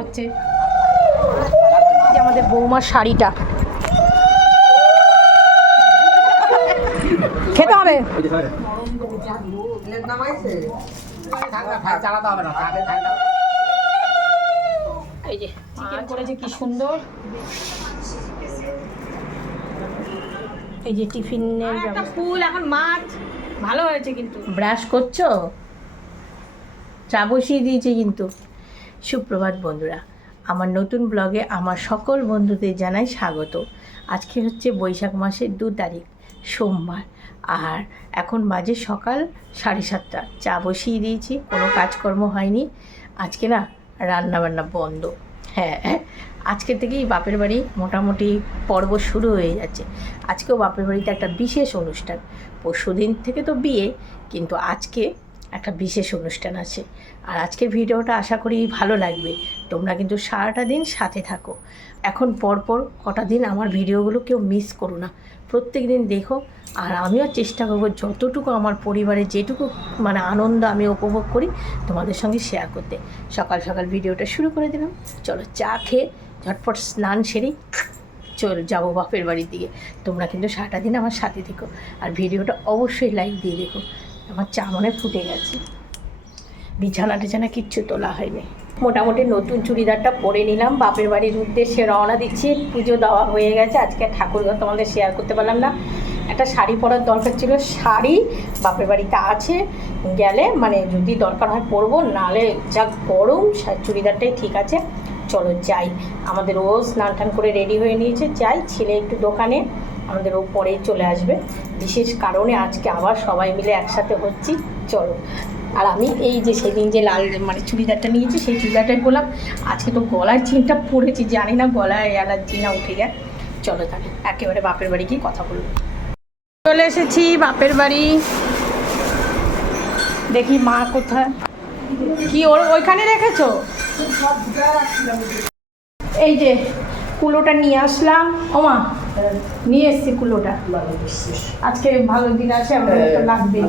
হচ্ছে আমাদের বৌমার শাড়িটা। খেতে হবে? এই যে চিকেন করেছে কি সুন্দর। এই যে টিফিনের ফুল এখন মাছ। ভালো হয়েছে কিন্তু। ব্রাশ করছ? চা বসিয়ে দিয়েছি কিন্তু। সুপ্রভাত বন্ধুরা, আমার নতুন ব্লগে আমার সকল বন্ধুদের জানাই স্বাগত। আজকে হচ্ছে বৈশাখ মাসের দু তারিখ, সোমবার। আর এখন বাজে সকাল সাড়ে সাতটা। চা বসিয়ে দিয়েছি, কোনো কাজকর্ম হয়নি। আজকে না রান্না বান্না বন্ধ। হ্যাঁ হ্যাঁ আজকে থেকেই বাপের বাড়ি মোটামুটি পর্ব শুরু হয়ে যাচ্ছে। আজকেও বাপের বাড়িতে একটা বিশেষ অনুষ্ঠান। পরশু দিন থেকে তো বিয়ে, কিন্তু আজকে একটা বিশেষ অনুষ্ঠান আছে। আর আজকে ভিডিওটা আশা করি ভালো লাগবে। তোমরা কিন্তু সারাটা দিন সাথে থাকো। এখন পরপর কটা দিন আমার ভিডিওগুলো কেউ মিস করো না। প্রত্যেক দিন দেখো। আর আমিও চেষ্টা করব যতটুকু আমার পরিবারে যেটুকু মানে আনন্দ আমি উপভোগ করি, তোমাদের সঙ্গে শেয়ার করতে। সকাল সকাল ভিডিওটা শুরু করে দিলাম। চলো চা খেয়ে ঝটপট স্নান সেরেই চল যাব বাপের বাড়ির দিকে। তোমরা কিন্তু সারাটা দিন আমার সাথে থেকো। আর ভিডিওটা অবশ্যই লাইক দিয়ে দেখো। আমার চা মনে ফুটে গেছে। বিছানা টিছানা কিচ্ছু তোলা হয়নি। মোটামুটি নতুন চুড়িদারটা পরে নিলাম। বাপের বাড়ির উদ্দেশ্যে রওনা দিচ্ছি। পুজো দেওয়া হয়ে গেছে। আজকে ঠাকুরঘর তোমাদের শেয়ার করতে পারলাম না। একটা শাড়ি পরার দরকার ছিল। শাড়ি বাপের বাড়িতে আছে। গেলে মানে যদি দরকার হয় পরবো। নালে যা গরম চুড়িদারটাই ঠিক আছে। চলো যাই। আমাদের ও স্নান টান করে রেডি হয়ে নিয়েছে। যাই, ছেলে একটু দোকানে। আমাদের ও পরেই চলে আসবে। বিশেষ কারণে আজকে আবার সবাই মিলে একসাথে হচ্ছি। চলো। আর আমি এই যে সেদিন যে লাল মানে চুড়িদারটা নিয়েছি, সেই চুড়িদারটাই বললাম আজকে তো গলার চিনটা পরেছি, জানি না গলায় অ্যালার্জি না উঠে যায় চলো তাহলে, একেবারে বাপের বাড়ি গিয়ে কথা বলব। চলে এসেছি বাপের বাড়ি। দেখি মা কোথায়। কি ওর ওইখানে রেখেছো? এই যে কুলোটা নিয়ে আসলাম। ওমা নিয়ে এসছি কুলোটা। আজকে ভালো দিন আছে আমাদের তো লাগবে।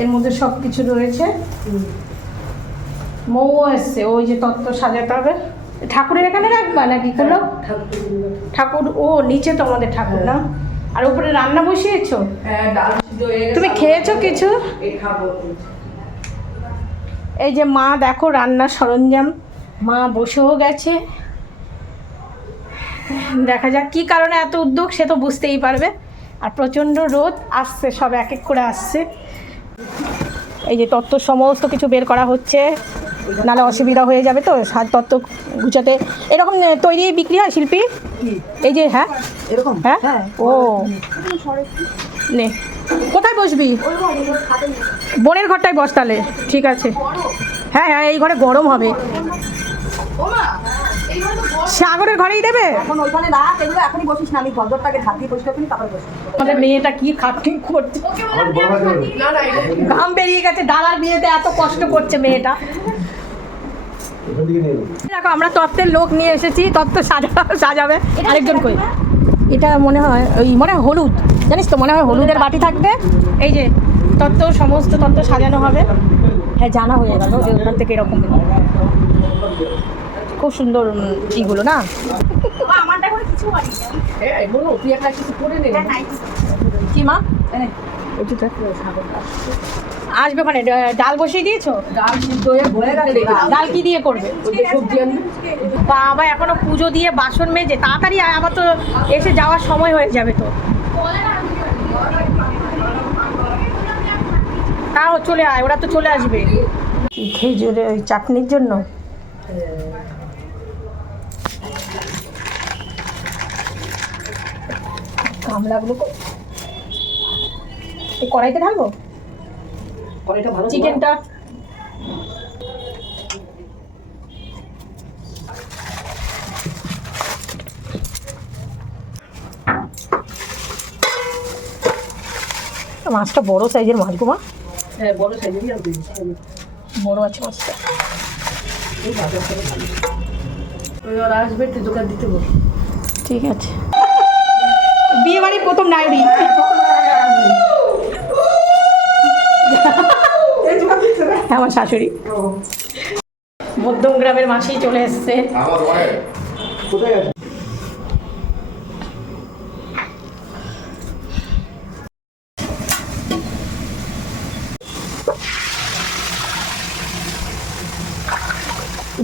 এর মধ্যে সব কিছু রয়েছে। মৌ এসছে ওই যে তত্ত্ব সাজাতে হবে। ঠাকুরের এখানে রাখবা নাকি কুলো? ঠাকুর ও নিচে তো আমাদের ঠাকুর না। আর উপরে রান্না বসিয়েছো? তুমি খেয়েছো কিছু? এই যে মা দেখো রান্নার সরঞ্জাম। মা বসেও গেছে। দেখা যাক কী কারণে এত উদ্যোগ সে তো বুঝতেই পারবে। আর প্রচণ্ড রোদ আসছে সব এক এক করে আসছে। এই যে তত্ত্ব সমস্ত কিছু বের করা হচ্ছে নাহলে অসুবিধা হয়ে যাবে তো সাজ তত্ত্ব গুছাতে। এরকম তৈরি বিক্রি হয় শিল্পী? এই যে হ্যাঁ। এরকম? হ্যাঁ? ও। নে। কোথায় বসবি? বোনের ঘরটায় বস তাহলে ঠিক আছে। হ্যাঁ হ্যাঁ এই ঘরে গরম হবে। সাগরের ঘরেই দেবে? এখন ওইখানে রাখ এগুলো এখনই বসিস না আমি ঘরটাকে ঝাঁপ দিয়ে পরিষ্কার করি তারপরে বসিস। আমাদের মেয়েটা কি খাটনি করছে? ঘাম বেরিয়ে গেছে দাদার বিয়েতে এত কষ্ট করছে মেয়েটা। দেখো আমরা তত্ত্বের লোক নিয়ে এসেছি তত্ত্ব সাজা সাজাবে। আরেকজন কই? এটা মনে হয় ওই মনে হয় হলুদ। জানিস তো মনে হয় হলুদের বাটি থাকবে। এই যে তত্ত্ব সমস্ত তত্ত্ব সাজানো হবে। হ্যাঁ জানা হয়ে গেল যে ওখান থেকে এরকম। খুব সুন্দর ইগুলো না? আমারটা করে কিছু হয়নি। কি মা? আসবে ওখানে ডাল বসিয়ে দিয়েছ? ডাল হয়ে হয়ে কি দিয়ে করবে? বাবা এখনও পুজো দিয়ে বাসন মেজে তাড়াতাড়ি আয়, আবার তো এসে যাওয়ার সময় হয়ে যাবে তো। তাও চলে আয় ওরা তো চলে আসবে। খেজুরে ওই চাটনির জন্য? এই কড়াইতে ঢালবো? কড়াইটা ভালো চিকেনটা মাছটা বড় সাইজের মাছ গো মা। হ্যাঁ বড় সাইজেরই আনতে বড় আছে মাছটা। আসবে তুই দোকান দিতে বল ঠিক আছে। বাড়ির প্রথম নায়রি আমার শাশুড়ি। মধ্যম গ্রামের মাসি চলে এসছে।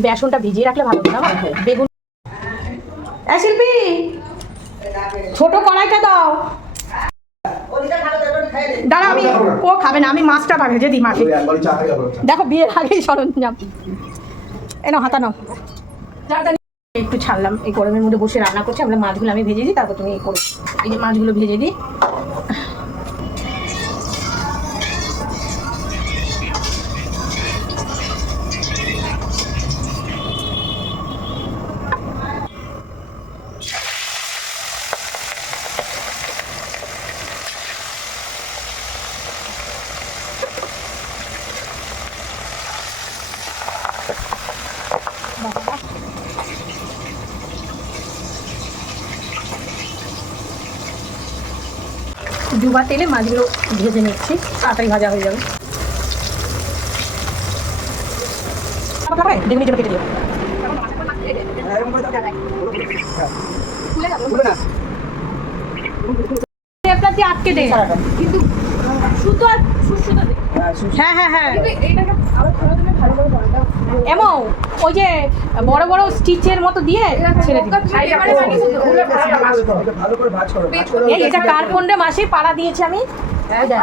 বেসনটা ভিজিয়ে রাখলে ভালো না? বেগুন এ শিল্পী! ছোট কড়াইটা দাও। দাঁড়া আমি ও খাবে না আমি মাছটা পাবে ভেজে দিই মাকে। দেখো বিয়ের আগেই সরঞ্জাম। এ নাও হাতা নাও। একটু ছাড়লাম এই গরমের মধ্যে বসে রান্না করছি আমরা মাছগুলো আমি ভেজে দিই তারপর তুমি এই করো। এই যে মাছগুলো ভেজে দিই। ডুবা তেলে মাছগুলো ভেজে নিচ্ছি তাড়াতাড়ি ভাজা হয়ে যাবে। কেটে দিও। আটকে কিন্তু শুধু আর হ্যাঁ হ্যাঁ হ্যাঁ বলটা এমন। ওই যে বড় বড় স্টিচের মতো দিয়ে ছেড়ে দিই এটা কার ফোনরে মাসে? পাড়া দিয়েছি আমি।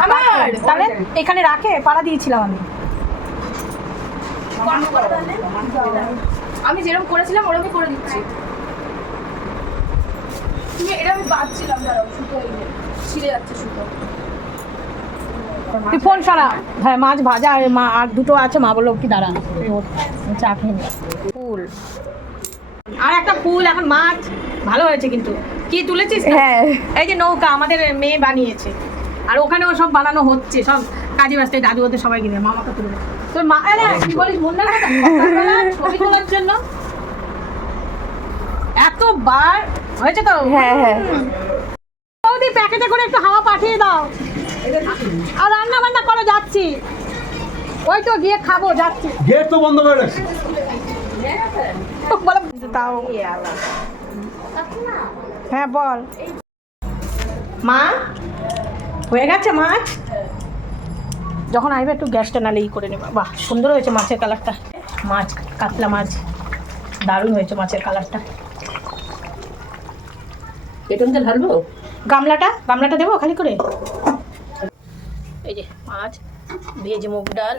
আমার! তাহলে এখানে রাখে পাড়া দিয়েছিলাম আমি। আমি যেরকম করেছিলাম ওরকমই করে দিচ্ছি। তুমি এটা আমি বাঁধছিলাম দাঁড়াও সুতো ছিঁড়ে যাচ্ছে সুতো। তুই ফোন সারা। হ্যাঁ মাছ ভাজা আর মা আর দুটো আছে মা বলল কি দাঁড়া। চা খেয়ে ফুল। আর একটা ফুল এখন মাছ। ভালো হয়েছে কিন্তু। কি তুলেছিস হ্যাঁ। এই যে নৌকা আমাদের মেয়ে বানিয়েছে। আর ওখানেও সব বানানো হচ্ছে সব কাজে ব্যস্ত। দাদু ওদের সবাই কিনে মামাকে তুলে তোর মা আরে কি বলিস মন না সকালবেলা ছবি তোলার জন্য? এতবার? হয়েছে তো? হ্যাঁ হ্যাঁ। বৌদি প্যাকেটে করে একটু হাওয়া পাঠিয়ে দাও। আর রান্না বান্না করো যাচ্ছি। ওই তো গিয়ে খাব যাচ্ছি। গেট তো বন্ধ করে রাখছি। তাও হ্যাঁ বল। মা হয়ে গেছে মাছ? যখন আসবে একটু গ্যাসটা নালে ই করে নেবা। বাহ সুন্দর হয়েছে মাছের কালারটা মাছ কাতলা মাছ দারুণ হয়েছে মাছের কালারটা এটা ঢালবো? গামলাটা গামলাটা দেবো খালি করে? মাছ ভেজে মুগ ডাল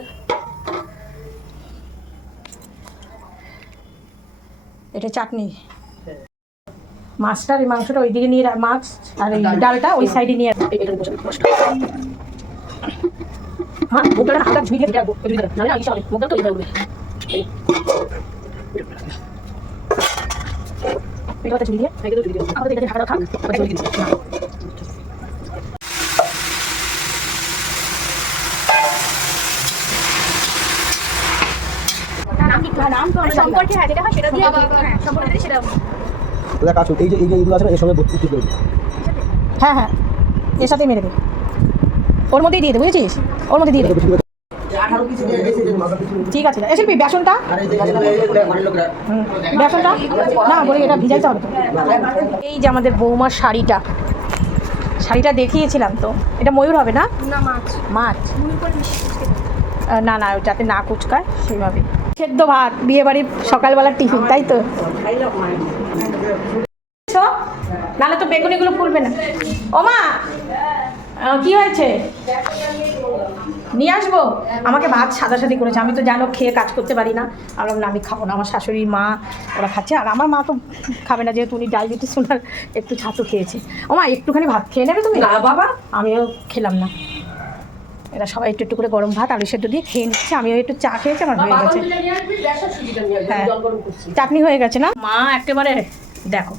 এটা চাটনি মাছটার এই মাংসটা ওইদিকে নিয়ে রা- মাছ আর এই ডালটা ওই সাইডে নিয়ে। হ্যাঁ মুগ ডালটা হালকা ওই দিকে। নাহলে আগে মুগ তো উঠবে। এটা দিয়ে, আমাদের এখানে ঢাকা থাক। ওটা ঝুঁই দিচ্ছি। না। নাম তো সম্পর্কে হ্যাঁ যেটা হয় সেটা দিয়ে হ্যাঁ সম্পর্কে সেটা ওটা কাজ এই যে এই যে এইগুলো আছে এর সঙ্গে ভর্তি করে হ্যাঁ হ্যাঁ এর সাথেই মেরে দে ওর মধ্যেই দিয়ে দে বুঝেছিস? ওর মধ্যে দিয়ে দে ঠিক আছে এসে বেসনটা আর এই যে এগুলো ঘরের লোকরা হুম, বেসনটা? না বলি এটা ভিজাইতে হবে তো। এই যে আমাদের বৌমার শাড়িটা। শাড়িটা দেখিয়েছিলাম তো। এটা ময়ূর হবে না? না মাছ। মাছ। না না যাতে না কুচকায় সেইভাবে। সেদ্ধ ভাত বিয়ে বাড়ির সকালবেলার টিফিন তাই তো? নাহলে তো বেগুনিগুলো ফুলবে না। ও মা কি হয়েছে? নিয়ে আসব? আমাকে ভাত সাদা সাদি করেছে। আমি তো জানো খেয়ে কাজ করতে পারি না। আর না আমি খাব না। আমার শাশুড়ি মা ওরা খাচ্ছে। আর আমার মা তো খাবে না যেহেতু উনি ডায়াবেটিস ওনার একটু ছাতু খেয়েছে। ও মা একটুখানি ভাত খেয়ে নেবে তুমি? না বাবা। আমিও খেলাম না। এরা সবাই একটু একটু করে গরম ভাত আলু সেদ্ধ দিয়ে খেয়ে নিচ্ছে। আমিও একটু চা খেয়েছি আমার হয়ে গেছে। হ্যাঁ। চাটনি হয়ে গেছে না? মা একেবারে দেখো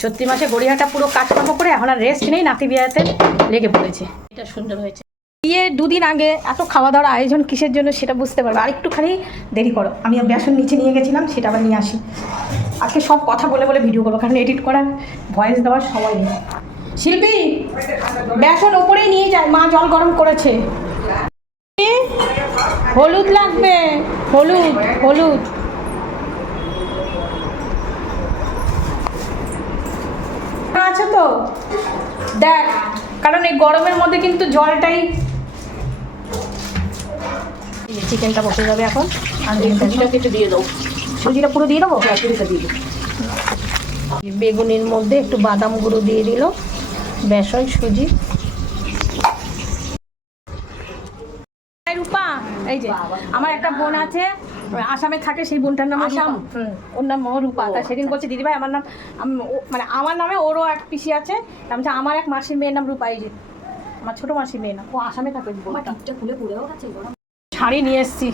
চৈত্রি মাসে গড়িয়াটা পুরো কাজকর্ম করে এখন আর রেস্ট নেই নাতি বিয়াতে লেগে পড়েছে। এটা সুন্দর হয়েছে। বিয়ে দুদিন আগে এত খাওয়া দাওয়ার আয়োজন কিসের জন্য সেটা বুঝতে পারব। আর একটুখানি দেরি করো। আমি বেসন নিচে নিয়ে গেছিলাম সেটা আবার নিয়ে আসি। আজকে সব কথা বলে বলে ভিডিও করব কারণ এডিট করার ভয়েস দেওয়ার সময় নেই। শিল্পী বেসন ওপরেই নিয়ে যায়। মা জল গরম করেছে। হলুদ লাগবে হলুদ হলুদ। আছে তো? দেখ কারণ এই গরমের মধ্যে কিন্তু জলটাই চিকেনটা বসে যাবে এখন। আর সুজিটাকে দিয়ে দেবো সুজিটা পুরো দিয়ে দেবো? হ্যাঁ, সুজিটা দিয়ে দেবো। বেগুনের মধ্যে একটু বাদাম গুঁড়ো দিয়ে দিল। বেসন সুজি। আমার একটা বোন আছে আসামে থাকে সেই বোনটার নাম আসাম? ওর নাম ও রূপা। তা সেদিন বলছে দিদিভাই আমার নাম মানে আমার নামে ওরও এক পিসি আছে আমার এক মাসির মেয়ের নাম রূপাই যে আমার ছোট মাসির মেয়ে না ও আসামে থাকে। শাড়ি নিয়ে এসেছি।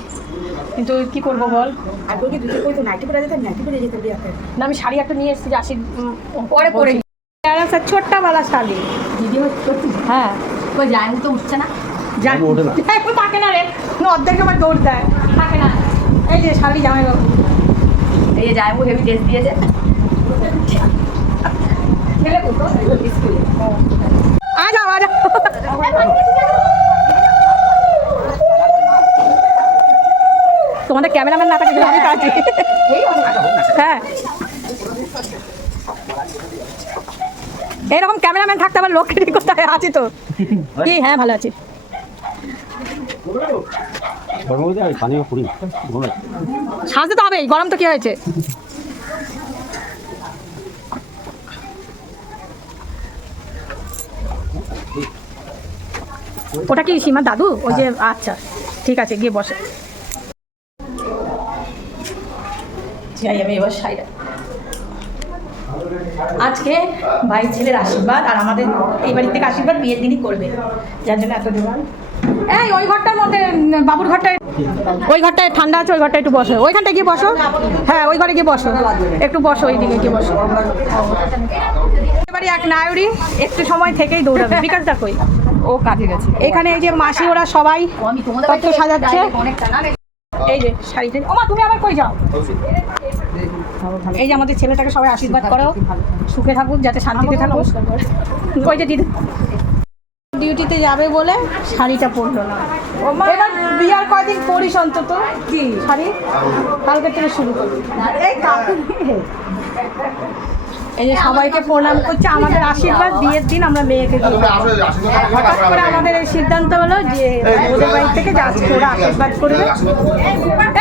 কিন্তু কি করব বল? আর দুটো কই তো নাইটি পরে পরে না আমি শাড়ি একটা নিয়ে এসেছি আশি পরে পরে। ছোট্টা বালা শাড়ি। দিদি হ্যাঁ। ওই তো উঠছে না? ওঠে না। থাকে না রে। অর্ধেক আমার দৌড় দেয়। থাকে না। এই যে শাড়ি জামাই বাবু। এই যে যায় ও হেভি ড্রেস দিয়েছে। ছেলে কত? স্কুলে। আ যাও আ তোমাদের ক্যামেরাম্যান না থাকে কিন্তু আমি কাজ হ্যাঁ। এইরকম ক্যামেরাম্যান থাকতে আমার লোক কোথায় আছি তো? কি? হ্যাঁ ভালো আছি গরমের মধ্যে পানীয় পুরি ঘুমাই সাজতে তো হবেই গরম তো কি হয়েছে? ওটা কি সীমা দাদু? ওই যে আচ্ছা ঠিক আছে গিয়ে বসে। যাই আমি এবার সাইডে। আজকে ভাই ছেলের আশীর্বাদ আর আমাদের এই বাড়ির থেকে আশীর্বাদ বিয়ের দিনই করবে। যার জন্য এত জোগান এই, ওই ঘরটার মধ্যে বাবুর ঘরটায়, ওই ঘরটায় ঠান্ডা আছে, ওই ঘরটায় একটু বসো। ওইখানটায় গিয়ে বসো। হ্যাঁ ওই ঘরে গিয়ে বসো। একটু বসো, ওই দিকে গিয়ে বসো। এবারে এক নায়রি একটু সময় থেকেই দৌড়াবে। বিকাশ দেখো ও কাজে গেছে। এখানে এই যে মাসি, ওরা সবাই তত্ত্ব সাজাচ্ছে। এই যে শাড়িটা ওমা, তুমি আবার কই যাও? এই যে আমাদের ছেলেটাকে সবাই আশীর্বাদ করো। সুখে থাকুক, যাতে শান্তিতে থাকুক। ওই যে দিদি ডিউটিতে যাবে বলে শাড়িটা পরলো না। এবার বিয়ার কয়দিন পরিস অন্তত কি? শাড়ি? কালকে থেকে শুরু করবি। এই যে সবাইকে প্রণাম করছে আমাদের আশীর্বাদ বিয়ের দিন আমরা মেয়েকে দিই। হঠাৎ করে আমাদের এই সিদ্ধান্ত হলো যে ওদের বাড়ি থেকে যে আজকে ওরা আশীর্বাদ করবে।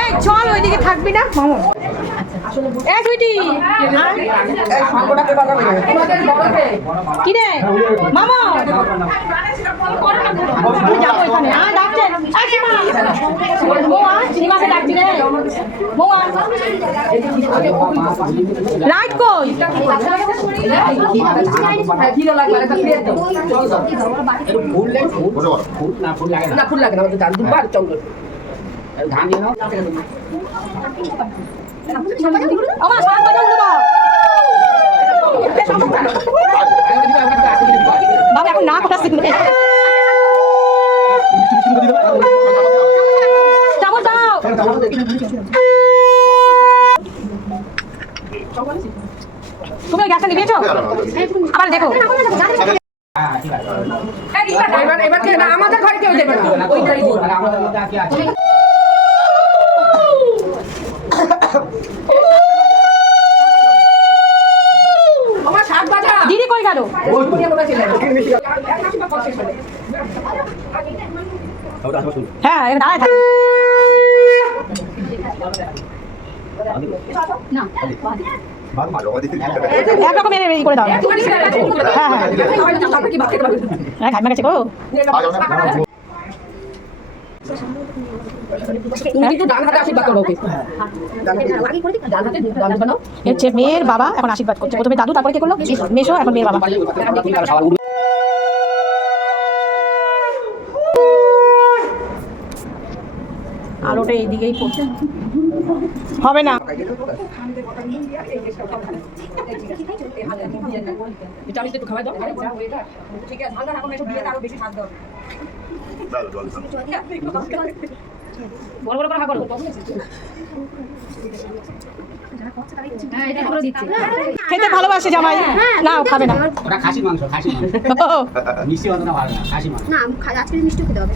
এই চল ওইদিকে থাকবি না। মামু। এই সুইটি কি রে ফুল লাগে না চন্দন ধান আমার সাত বাবা এখন না? করা শিখবে চামচ দাও তুমি গ্যাসটা নিভিয়েছো আবার দেখো এবার এবার আমাদের ঘরে কেউ দেবে না দিই। তাহলে আমাদের মধ্যে কি আছে আমার সাত বাজা দিদি কই গেল কুড়িয়ে বলে ছিলেন তারপরে আসবার শুরু হ্যাঁ এখানে দাঁড়ায় থাকো। করে দাও। হ্যাঁ হ্যাঁ। হ্যাঁ গেছে গো। মেয়ের বাবা এখন আশীর্বাদ করছে। প্রথমে দাদু তারপরে কে করল? মেশো এখন মেয়ের বাবা। আলোটা এইদিকেই পড়ছে। হবে না। এটা আমি একটু খাওয়াই দাও। ঠিক আছে ঠান্ডা রাখো একটু বিয়েতে আরও বেশি স্বাদ দাও বড় বড় করে হা খেতে ভালোবাসে জামাই। না খাবে না। ওটা খাসির মাংস খাসির মাংস। মিষ্টি অতটা ভালো না খাসির মাংস। না আজকে মিষ্টি খেতে হবে।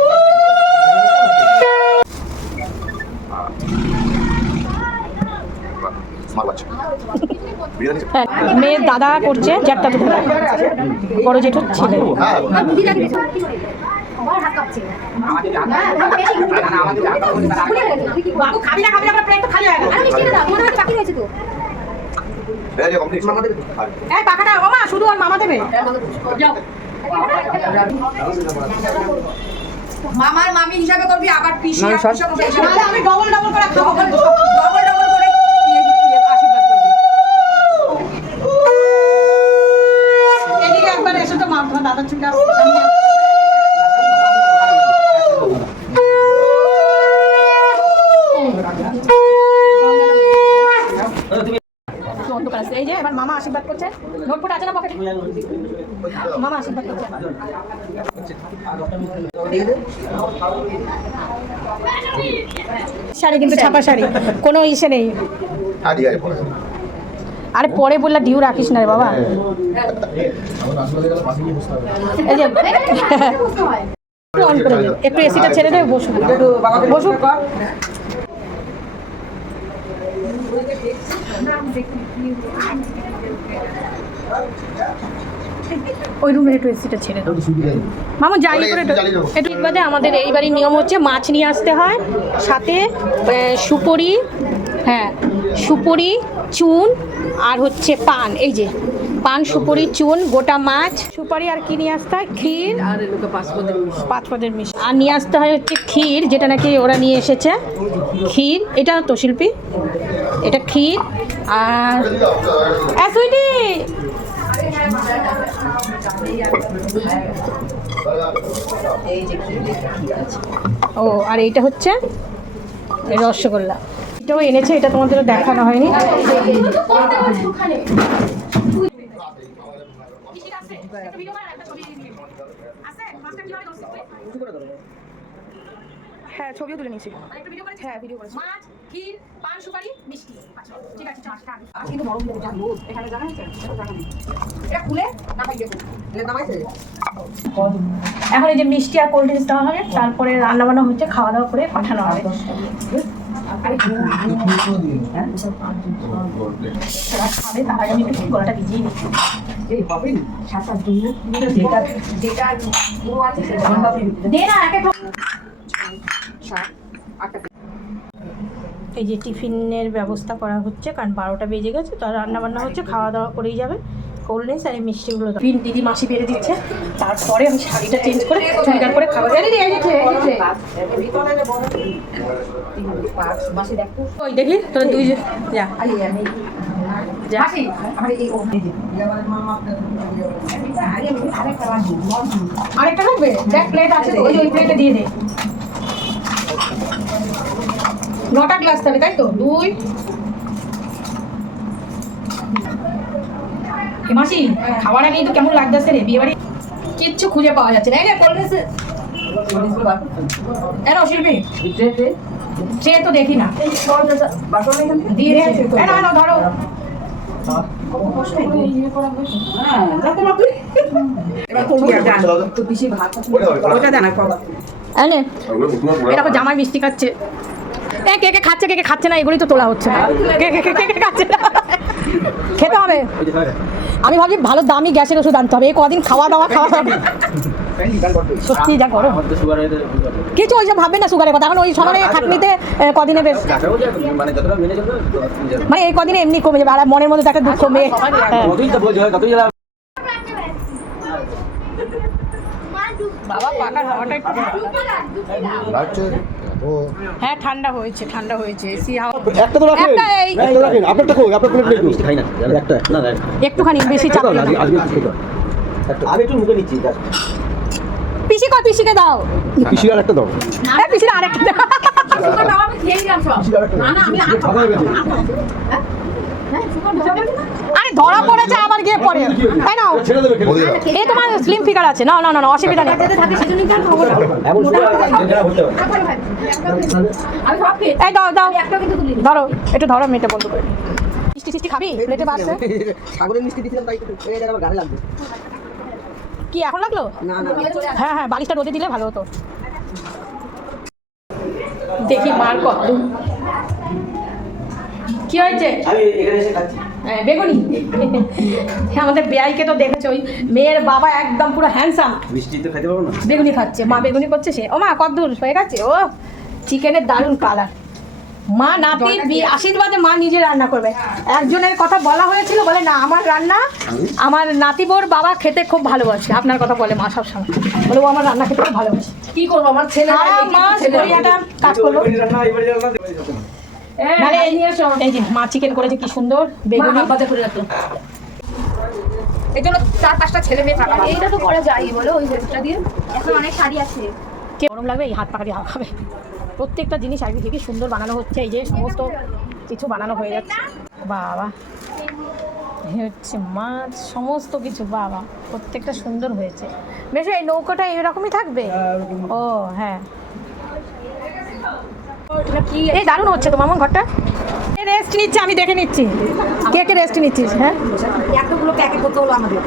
আরে মিষ্টি দাও তোমার হাতে বাকি রয়েছে তো এই টাকাটা মামা শুধু আর মামা দেবে। মামার মামি হিসাবে করবি আবার পিসি আমি ডবল ডবল করে খাব ডবল ডবল ডবল করে ইয়ে ইয়ে আশীর্বাদ করবি এদিকে একবার এসো তো মা তোমার দাদার ছুটি অন্ধকার আসছে এই যে এবার মামা আশীর্বাদ আছে না পকেটে? মামা আশীর্বাদ শাড়ি কিন্তু ছাপা শাড়ি, কোনো ইসে নেই। আরে পরে বললে ডিউ রাখিস না রে বাবা। একটু এসিটা ছেড়ে দে, বসুন। বসুন। ওই রুমের একটু এসিটা ছেড়ে দাও। মামা যাই করে একটু বাদে আমাদের এই বাড়ির নিয়ম হচ্ছে মাছ নিয়ে আসতে হয় সাথে সুপরি হ্যাঁ সুপরি চুন আর হচ্ছে পান। এই যে পান সুপরি চুন গোটা মাছ। সুপারি আর কি নিয়ে আসতে হয়? ক্ষীর। আর পাঁচ পদের মিষ্টি। আর নিয়ে আসতে হয় হচ্ছে ক্ষীর যেটা নাকি ওরা নিয়ে এসেছে। ক্ষীর এটা তো শিল্পী। এটা ক্ষীর আর সুইটি! ও আর এইটা হচ্ছে রসগোল্লা। এটাও এনেছে এটা তোমাদের দেখানো হয়নি। হ্যাঁ ছবিও তুলে নিয়েছি হ্যাঁ ভিডিও করেছি মাছ ক্ষীর পান সুপারি মিষ্টি আচ্ছা ঠিক আছে চারটা কিন্তু গরম রোদ এখানে জানা আছে এটা খুলে নামাই দেবো নামাইছে এখন এই যে মিষ্টি আর কোল্ড ড্রিঙ্কস দেওয়া হবে তারপরে রান্না বান্না হচ্ছে খাওয়া দাওয়া করে পাঠানো হবে খাবে তার আগে আমি একটু গলাটা ভিজিয়ে নিই যেটা পুরো আছে দে না এক এক এই যে টিফিনের ব্যবস্থা করা হচ্ছে কারণ বারোটা বেজে গেছে তো রান্না বান্না হচ্ছে খাওয়া দাওয়া করেই যাবে কোল্ড ড্রিঙ্কস আর এই মিষ্টিগুলো। টিফিন দিদি মাসি বেড়ে দিচ্ছে তারপরে আমি শাড়িটা চেঞ্জ করে চুড়িদার করে দেখো ওই দেখি তোর দুই যা। আরে আমি যা। মাসি আরে এই ও আরে আমি আরেকটা লাগবে? দেখ প্লেট আছে ওই ওই প্লেটে দিয়ে দে। নটা গ্লাস থাকবে তাই তো? দুই। মাসি খাবার আগেই তো কেমন লাগতেছে রে? বিয়েবাড়ি কিচ্ছু খুঁজে পাওয়া যাচ্ছে না। এই যে কোল্ড এর শিল্পী। সে তো দেখি না। দিয়ে ধরো। এরকম জামাই মিষ্টি খাচ্ছে। এ কে কে খাচ্ছে কে কে খাচ্ছে না এগুলোই তো তোলা হচ্ছে না। কে কে কে কে কে খাচ্ছে না? খেতে হবে। আমি ভাবি ভালো দামি গ্যাসের ওষুধ আনতে হবে। এই কদিন খাওয়া দাওয়া খাওয়া দাওয়া। সত্যি যা গরম। কিছু ওইসব ভাববে না সুগারের কথা। এখন ওই সময় খাটনিতে কদিনে বেশ। মানে মেনে মানে এই কদিনে এমনি কমে যাবে। আর মনের মধ্যে একটা দুঃখ মেয়ে। হ্যাঁ। যারা বাবা পাকার হাওয়াটা একটু হ্যাঁ ঠান্ডা হয়েছে ঠান্ডা হয়েছে এসি হাওয়া একটা তো রাখেন। একটা এই- একটা রাখেন আপনারটা কই আপনার প্লেট নেই খাই না একটা। না না একটুখানি বেশি চাপ দিও না। আজকে আমি একটু মুখে নিচ্ছি পিসি কর পিসিকে দাও। পিসির একটা দাও। হ্যাঁ পিসির আরেকটা দাও। আমি খেয়ে নিলাম সব। দাও। না না আমি হ্যাঁ? আরে ধরা পড়েছে আবার গিয়ে পরে তাই না এই তোমার স্লিম ফিগার আছে। না না না অসুবিধা নেই। এই দাও দাও। ধরো একটু ধরো মেয়েটা বন্ধ করে। মিষ্টি টিষ্টি খাবি? প্লেটে বাড়ছে সাগরের মিষ্টি দিয়েছিলাম তাই গাড়ি লাগবে। কি এখন লাগল? না না। হ্যাঁ হ্যাঁ বালিশটা রোদে দিলে ভালো হতো। দেখি মার কত। কি হয়েছে? আমি এখানে এসে খাচ্ছি। হ্যাঁ, বেগুনি। আমাদের বেআইকে তো দেখেছ ওই মেয়ের বাবা একদম পুরো হ্যান্ডসাম মিষ্টি তো খেতে পারব না? বেগুনি খাচ্ছে মা বেগুনি করছে সে। ও মা কদ্দূর হয়ে গেছে? ও চিকেনের দারুণ কালার মা নাতি আশীর্বাদে মা নিজে রান্না করবে। একজনের কথা বলা হয়েছিল বলে না আমার রান্না আমার নাতি বোর বাবা খেতে খুব ভালোবাসে। আপনার কথা বলে মা সবসময়। বলে ও আমার রান্না খেতে খুব ভালোবাসে। কি করব? আমার ছেলে সারা মাস কাজ করল এই নিয়ে এসো। এই যে মা চিকেন করেছে কি সুন্দর বেগুনি। হাতে করে রাখতো এই জন্য চার পাঁচটা ছেলে মেয়ে থাকা এইটা তো করা যায় বলো ওই হেল্পটা দিয়ে। এখন অনেক শাড়ি আছে। কে গরম লাগবে? এই হাত পাকাটি হাওয়া খাবে প্রত্যেকটা জিনিস আগে থেকে সুন্দর বানানো হচ্ছে এই যে সমস্ত কিছু বানানো হয়ে যাচ্ছে। বাবা হচ্ছে মাছ সমস্ত কিছু বাবা প্রত্যেকটা সুন্দর হয়েছে। বেশ এই নৌকাটা এরকমই থাকবে? ও হ্যাঁ। এই দারুণ হচ্ছে তো মামন ঘরটা। রেস্ট নিচ্ছে আমি দেখে নিচ্ছি। কে কে রেস্ট নিচ্ছিস হ্যাঁ? এতগুলো করতে হলো আমাদের?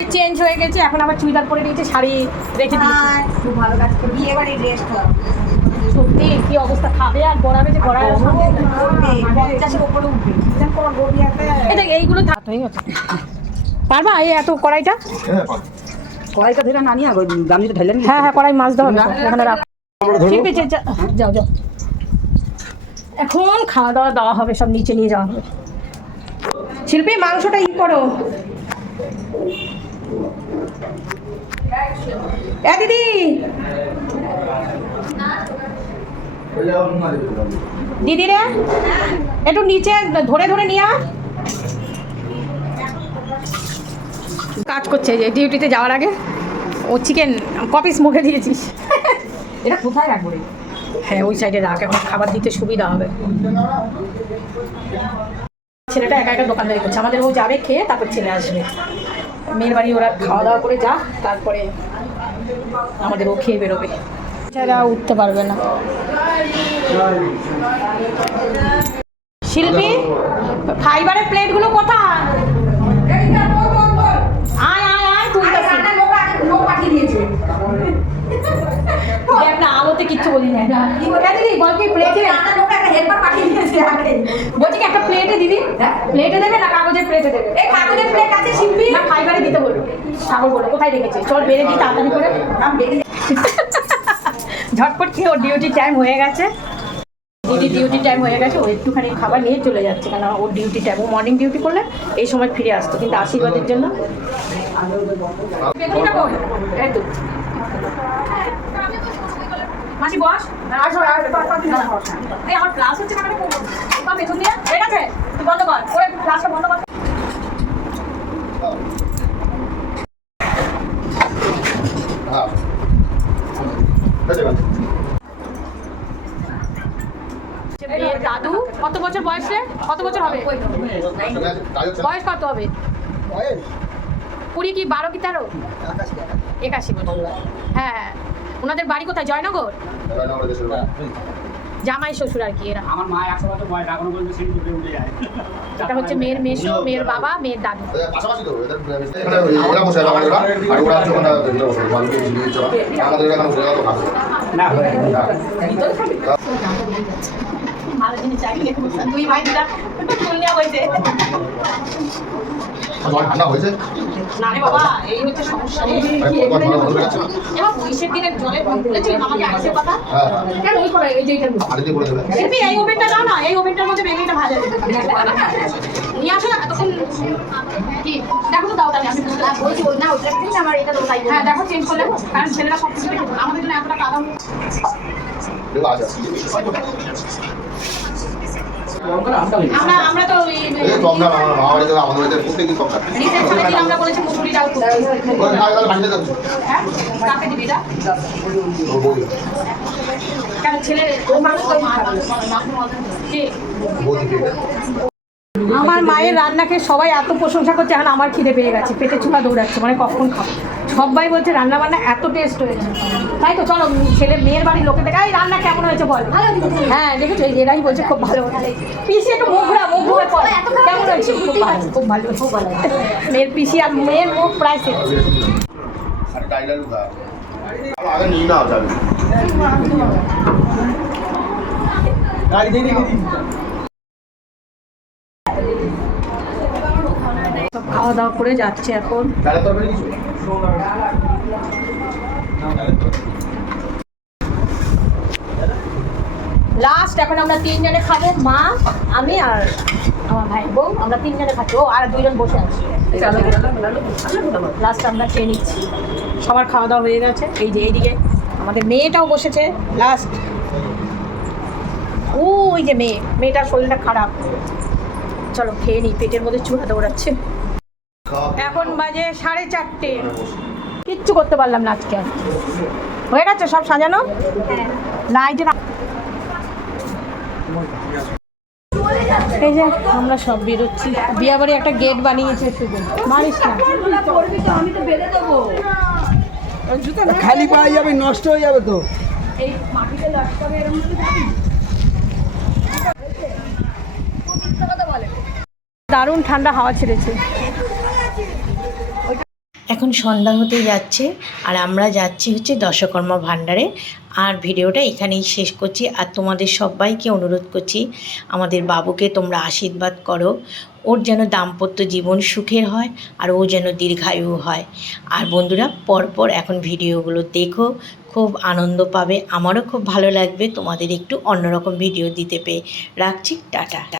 চেঞ্জ হয়ে গেছে এখন আবার চুড়িদার পরে নিয়েছে শাড়ি রেখে দিয়েছি। খুব ভালো কাজ করে বিয়ে বাড়ির ড্রেস সত্যি কি অবস্থা খাবে আর গড়াবে যে পঞ্চাশের উপরে উঠবে। এটা এইগুলো থাকতে হয়ে গেছে। পারবা? এই এত কড়াইটা? কড়াইটা ধরে না নিয়ে আগে দাম দিতে ঢেলে হ্যাঁ হ্যাঁ কড়াই মাছ হবে ওখানে রাখ। ঠিক আছে যাও যাও। এখন খাওয়া দাওয়া দেওয়া হবে, সব নিচে নিয়ে যাওয়া হবে। শিল্পী, মাংসটা ই করো। এ, দিদি! দিদি রে, একটু নিচে ধরে ধরে নিয়ে। কাজ করছে যে ডিউটিতে যাওয়ার আগে। ও চিকেন কপিস মুখে দিয়েছিস। এটা কোথায় রাখব রে? হ্যাঁ ওই সাইডে রাখ, এখন খাবার দিতে সুবিধা হবে। ছেলেটা একা একা দোকানদারি করছে। আমাদের ও যাবে, খেয়ে তারপর ছেলে আসবে। মেয়ের বাড়ি ওরা খাওয়া দাওয়া করে যা, তারপরে আমাদের ও খেয়ে বেরোবে। এছাড়া উঠতে পারবে না। শিল্পী, ফাইবারের প্লেটগুলো কোথায় প্লেটে দেবে না কাগজের প্লেটে দেবে? এই কাগজের প্লেট আছে শিল্পী। না ফাইবারে দিতে বলব। সাগর বলো কোথায় রেখেছে চল বেড়ে দিই তাড়াতাড়ি করে। আমি বেরিয়ে ঝটপট খেয়ে ওর ডিউটি টাইম হয়ে গেছে। দিদি ডিউটি টাইম হয়ে গেছে ও একটুখানি খাবার নিয়ে চলে যাচ্ছে কেন ওর ডিউটি টাইম ও মর্নিং ডিউটি করলে এই সময় ফিরে আসতো কিন্তু আশীর্বাদের জন্য। মাসি বস। আসো দাও এই আমার ক্লাস হচ্ছে না পেছন দিয়ে ঠিক আছে। বন্ধ দাদু, কত বছর বয়সে? কত বছর হবে? বয়স কত হবে? কুড়ি কি বারো কি তেরো? একাশি বছর। হ্যাঁ হ্যাঁ। ওনাদের বাড়ি কোথায়? জয়নগর? জামাই শ্বশুর আর কি এরা। আমার মা একশো বছর বয়স এখনও পর্যন্ত সিঁড়ি উঠে উঠে যায়। এটা হচ্ছে মেয়ের মেশো মেয়ের বাবা মেয়ের দাদু। পাশাপাশি তো বসে আর ওরা। আমাদের এখানে বসে না। ভালো জিনিস চাই দুই ভাই দুটা হয়েছে জল ঠান্ডা হয়েছে? না রে বাবা এই হচ্ছে সমস্যা এবার জলে আমাকে আইসের কথা। হ্যাঁ। কেন ওই করে এই যে এইটার আরে দিয়ে করে দেবে। শিল্পী এই ওভেনটা দাও না এই ওভেনটার মধ্যে বেগুনিটা ভাজা। নিয়ে আসো না কি? দেখো তো দাও তাহলে আমি বলছি না কিন্তু আমার এটা তো তাই। হ্যাঁ দেখো চেঞ্জ করলে কারণ ছেলেরা সব কিছু আমাদের জন্য এতটা কাদা দেখো আমরা আমরা তো এই তমনা আমার মা বাড়িতে আমাদের বাড়িতে প্রত্যেকদিন তমনা রিসেপশনে আমরা বলেছি মুসুরি ডাল করতে। ওরা না গেলে বাড়িতে যাচ্ছে হ্যাঁ? কাকে দিবি এটা? কেন ছেলে? ও মানুষ তো মা আমার মায়ের রান্নাকে সবাই এত প্রশংসা করছে এখন আমার খিদে পেয়ে গেছে। পেটে চুলা দৌড়াচ্ছে মানে কখন খাব? সবাই বলছে রান্না বান্না এত টেস্ট হয়েছে। তাই তো চলো ছেলে মেয়ের বাড়ির লোকে দেখে এই রান্না কেমন হয়েছে বল। হ্যাঁ দেখেছ? এই এরাই বলছে খুব ভালো পিসি একটু মুখরা মুখ ঘুরে পড় কেমন হয়েছে? খুব ভালো খুব ভালো খুব ভালো। মেয়ের পিসি আর মেয়ের মুখ প্রায় গাড়ি দিয়ে সব খাওয়া দাওয়া করে যাচ্ছে এখন। লাস্ট এখন আমরা তিনজনে খাব, মা, আমি আর আমার ভাই আমরা তিনজনে খাচ্ছি। ও আর দুইজন বসে আছি। লাস্ট আমরা খেয়ে নিচ্ছি। সবার খাওয়া দাওয়া হয়ে গেছে। এই যে এইদিকে আমাদের মেয়েটাও বসেছে। লাস্ট ও ওই যে মেয়ে। মেয়েটার শরীরটা খারাপ। চলো, খেয়ে নিই পেটের মধ্যে চুড়া দৌড়াচ্ছে এখন বাজে সাড়ে চারটে। কিচ্ছু করতে পারলাম না আজকে। আর হয়ে গেছে সব সাজানো? না এই যে এই যে আমরা সব বেরোচ্ছি। বিয়া বাড়ি একটা গেট বানিয়েছে শুধু। মারিস না। খালি পাওয়া যাবে নষ্ট হয়ে যাবে তো। দারুণ ঠান্ডা হাওয়া ছেড়েছে। এখন সন্ধ্যা হতে যাচ্ছে আর আমরা যাচ্ছি হচ্ছে দশকর্মা ভাণ্ডারে। আর ভিডিওটা এখানেই শেষ করছি। আর তোমাদের সবাইকে অনুরোধ করছি, আমাদের বাবুকে তোমরা আশীর্বাদ করো। ওর যেন দাম্পত্য জীবন সুখের হয় আর ও যেন দীর্ঘায়ু হয়। আর বন্ধুরা, পরপর এখন ভিডিওগুলো দেখো, খুব আনন্দ পাবে। আমারও খুব ভালো লাগবে তোমাদের একটু অন্যরকম ভিডিও দিতে পেয়ে। রাখছি, টাটা।